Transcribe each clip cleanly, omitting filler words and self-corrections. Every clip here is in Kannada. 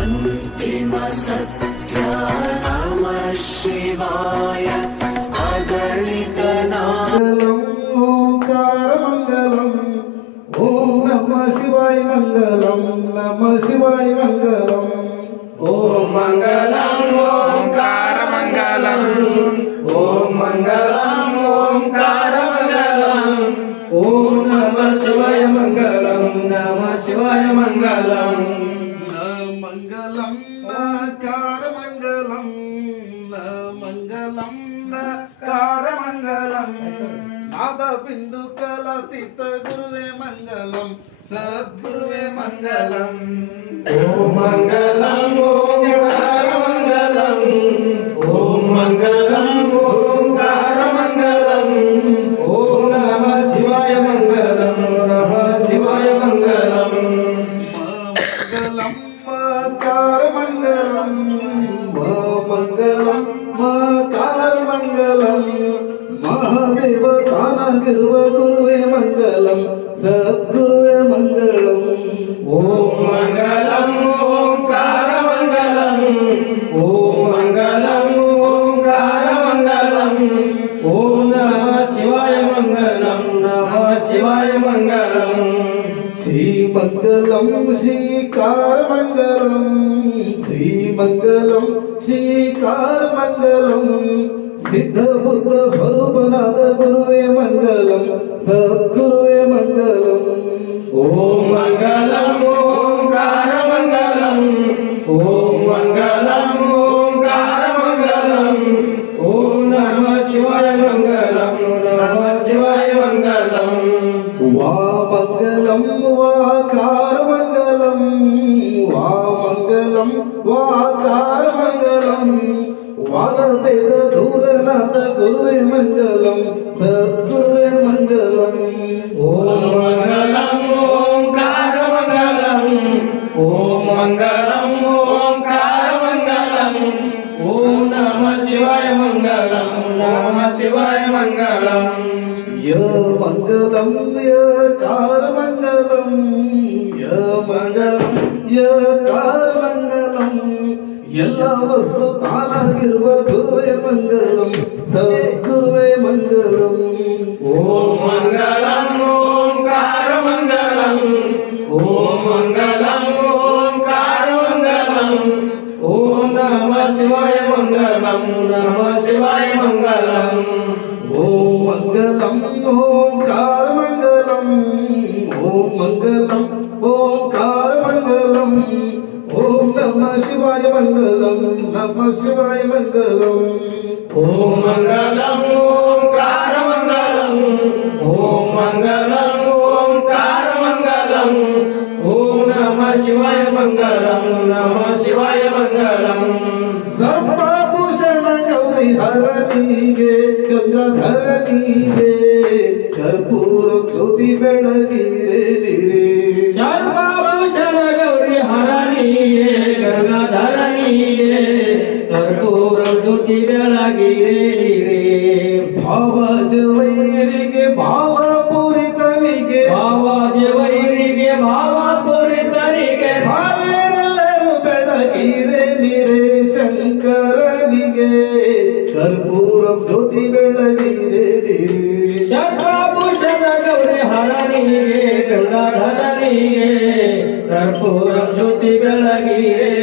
अन्तिम सत्य नमः शिवाय अगणित ओंकार मंगलम ओम नमः शिवाय मंगलम नमः शिवाय मंगलम ओम मंगलम ओंकार मंगलम ओम मंगलम ओंकार मंगलम ओम नमः शिवाय मंगलम नमः शिवाय मंगलम मंगलम नकार मंगलम मंगलम नकार मंगलम नाद बिंदु कलातीत गुरुवे मंगलम सद्गुरुवे मंगलम ओम मंगलम ओंकार मंगलम ओम मंगलम ओंकार मंगलम ओम नमः शिवाय मंगलम नमः शिवाय मंगलम मंगलम मकार मंगलम मंगलम मकार मंगलम महादेव तानगिರುವ गुरुवे मंगलम सद्गुरुवे मंगलम ओम मंगलम ओंकार मंगलम ओम मंगलम ओंकार मंगलम ओम नमः शिवाय मंगलम नमः शिवाय मंगलम श्री मंगलम श्रीकार मंगलम श्री मंगलम श्रीकार मंगलम सिद्ध बुद्ध स्वरूपनाथ गुरुवे मंगलम सद्गुरुवे मंगलम ओम मंगलम ओंकार मंगलम ओम मंगलम ओंकार मंगलम ओम नमः शिवाय मंगलम नमः शिवाय मंगलम वा मंगलम वाकार मंगलम वा मंगलम वाकार मंगलम वाद वेद दूरनाथ गुरुवे मंगलम सद्गुरुवे मंगलम ओम मंगलम ओंकार मंगलम ओम मंगलम ओंकार मंगलम ओम नमः शिवाय मंगलम नमः शिवाय मंगलम य मंगलम यकार मंगलम य मंगलम यकार मंगलम ಎಲ್ಲ ವಸ್ತು ತಾನಾಗಿರುವ ಗುರುವೇ ಮಂಗಲಂ ಸದ್ಗುರುವೇ ಮಂಗಲಂ ಓಂ ಮಂಗಲಂ ಓಂಕಾರ ಮಂಗಲಂ ಓಂ ಮಂಗಲಂ ಓಂಕಾರ ಮಂಗಲಂ ಓಂ ನಮಃ ಶಿವಾಯ ಮಂಗಲಂ ನಮಃ ಶಿವಾಯ ಮಂಗಲಂ ಓಂ ಮಂಗಲಂ ಓಂಕಾರ ಮಂಗಲಂ ಓಂ ಮಂಗಲಂ ಓಂಕಾರ ಮಂಗಲಂ ಓಂ ನಮಃ ಶಿವಾಯ ಮಂಗಲಂ ನಮಃ ಶಿವಾಯ ಮಂಗಲಂ ಓಂ ಮಂಗಲಂ ಓಂಕಾರ ಮಂಗಲಂ ಓಂ ಮಂಗಲಂ ಓಂಕಾರ ಮಂಗಲಂ ಓಂ ನಮಃ ಶಿವಾಯ ಮಂಗಲಂ ನಮಃ ಶಿವಾಯ ಮಂಗಲಂ ಸರ್ವಭೂಷಣ ಗೌರಿ ಹರನಿಗೆ ಗಂಗಾಧರನಿಗೆ ಕರ್ಪೂರಂ ಜ್ಯೋತಿ ಬೆಳಗಿರೆ ಸರ್ವಭೂಷಣ ಗೌರಿ ಹರನಿಗೆ ಗಂಗಾಧರನಿಗೆ ಕರ್ಪೂರಂ ಜ್ಯೋತಿ ಬೆಳಗಿರೆ ಭಾವಜ ವೈರಿಗೆ ಭಾವ ಪೂರಿತನಿಗೆ ಭಾವಜ ವೈರಿಗೆ ಭಾವ ಪೂರಿತನಿಗೆ ಭಾವೇರೆಲ್ಲರೂ ಬೆಳಗಿರೆ ನಿರೇ ಶಂಕರನಿಗೆ ಕರ್ಪೂರಂ ಜ್ಯೋತಿ ಬೆಳಗಿರೆ ಸರ್ವಭೂಷಣ ಗೌರಿ ಹರನಿಗೆ ಗಂಗಾಧರನಿಗೆ ಕರ್ಪೂರಂ ಜ್ಯೋತಿ ಬೆಳಗಿರೆ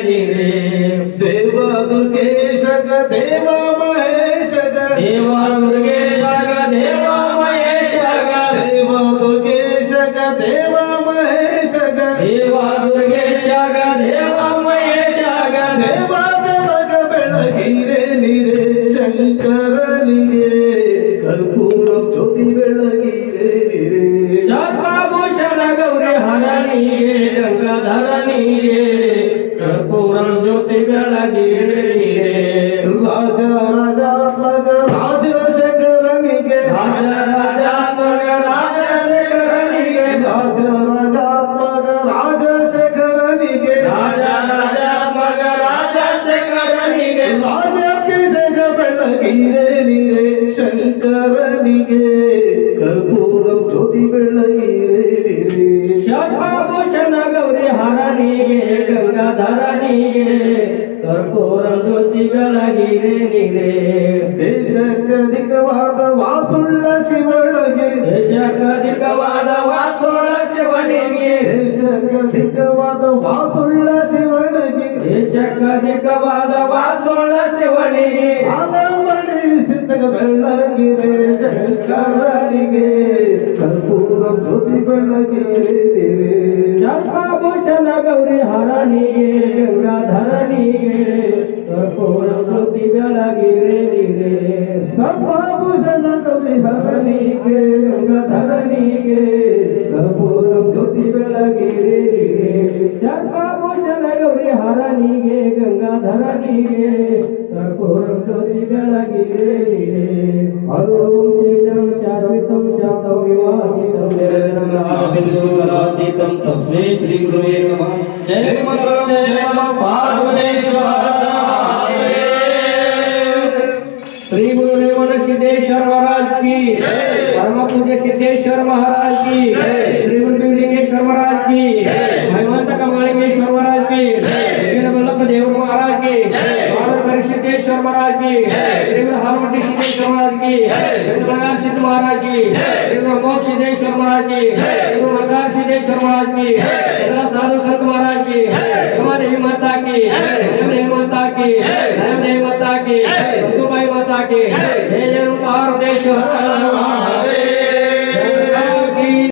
ದೇವ ದುರ್ಗೇಶಕ ದೇವ ಮಹೇಶಕ ದೇವ ದುರ್ಗೇಶಗ ದೇವ ಮಹೇಶಗ ದೇವ ದುರ್ಗೇಶಕ ದೇವ ಮಹೇಶಕ ದೇವ ದುರ್ಗೇಶಗ ದೇವ ಮಹೇಶಗ ದೇವ ದೇವಗ ಬೆಳಗಿರೆ ನಿರೇ ಶಂಕರನಿಗೆ ಕರ್ಪೂರಂ ಜ್ಯೋತಿ ಬೆಳಗಿರೆ ಸರ್ವಭೂಷಣ ಗೌರಿ ಹರನಿಗೆ ಗಂಗಾಧರನಿಗೆ ಕರ್ಪೂರಂ ಜ್ಯೋತಿ ಬೆಳಗಿರೆ ರಾಜ ರಾಜಾತ್ಮಕ ರಾಜಶೇಖರನಿಗೆ ರಾಜ ರಾಜಾತ್ಮಕ ರಾಜಶೇಖರನಿಗೆ ರಾಜ ರಾಜಾತ್ಮಕ ರಾಜಶೇಖರನಿಗೆ ರಾಜ ರಾಜಾತ್ಮಕ ರಾಜಶೇಖರನಿಗೆ ರಾಜಕ್ಕೆ ಜಗ ಬೆಳಗಿರೆ ನಿರೇ ಶಂಕರನಿಗೆ ಕರ್ಪೂರಂ ಜ್ಯೋತಿ ಬೆಳಗಿರೆ ಸರ್ವಭೂಷಣ ಗೌರಿ ಹರನಿಗೆ ಗಂಗಾಧರನಿಗೆ ಬೆಳಗಿರೆ ನೀರೇ ದೇಶಕ್ಕಧಿಕವಾದ ವಾಸುಳ್ಳ ಶಿವನಿಗೆ ದೇಶಕ್ಕಧಿಕವಾದ ವಾಸೋಳ ಶಿವನಿಗೆ ದೇಶಕ್ಕಧಿಕವಾದ ವಾಸುಳ್ಳ ಶಿವನಿಗೆ ದೇಶಕ್ಕಧಿಕವಾದ ವಾಸೋಳ ಶಿವನಿಗೆ ಆಲಮಣಿ ಸಿದ್ಧಗ ಬೆಳಗಿರೆ ಶಂಕರನಿಗೆ ಕರ್ಪೂರ ಜ್ಯೋತಿ ಬೆಳಗಿರೆ ಚರ್ಮಾಭೂಷಣ ಗೌರಿ ಹರಣಿಗೆ ಗಂಗಾಧರನಿಗೆ ಕರ್ಪೂರ ಜ್ಯೋತಿ ಬೆಳಗಿರೆ ನೀರೇ ಸರ್ವಾಭೂಷಣ ಗೌರಿ ಹರನಿಗೆ ಗಂಗಾಧರನಿಗೆ ಕರ್ಪೂರ ಜ್ಯೋತಿ ಬೆಳಗಿರೆ ಚರ್ಮಾಭೂಷಣ ಗೌರಿ ಹರನಿಗೆ ಗಂಗಾಧರನಿಗೆ ಕರ್ಪೂರ ಜ್ಯೋತಿ ಬೆಳಗಿರೆ ನೀರೇ ಓಂ ಚೇತಂ ಶಾಶ್ವತಂ ಶಾಂತಂ ವಿವಾದಿತಂ निरन्तरातीतं तस्मै श्री गुरुवे नमः जय मंगलम जय नमः पार्वतीश्वर श्री गुरुदेव सिद्धेश्वर महाराज की परम पूज्य सिद्धेश्वर महाराज की श्री गुरु लिंगेश्वर महाराज की हेमंत कमालिंगेश्वर महाराज की वल्लभ देव महाराज की बालकर सिद्धेश्वर महाराज की श्री गुरु हरमटी सिद्धेश्वर महाराज की श्री सिद्ध महाराज की श्री गुरु मोक्ष सिद्धेश्वर महाराज की श्री गुरु मकार सिद्धेश्वर महाराज की साधु संत महाराज की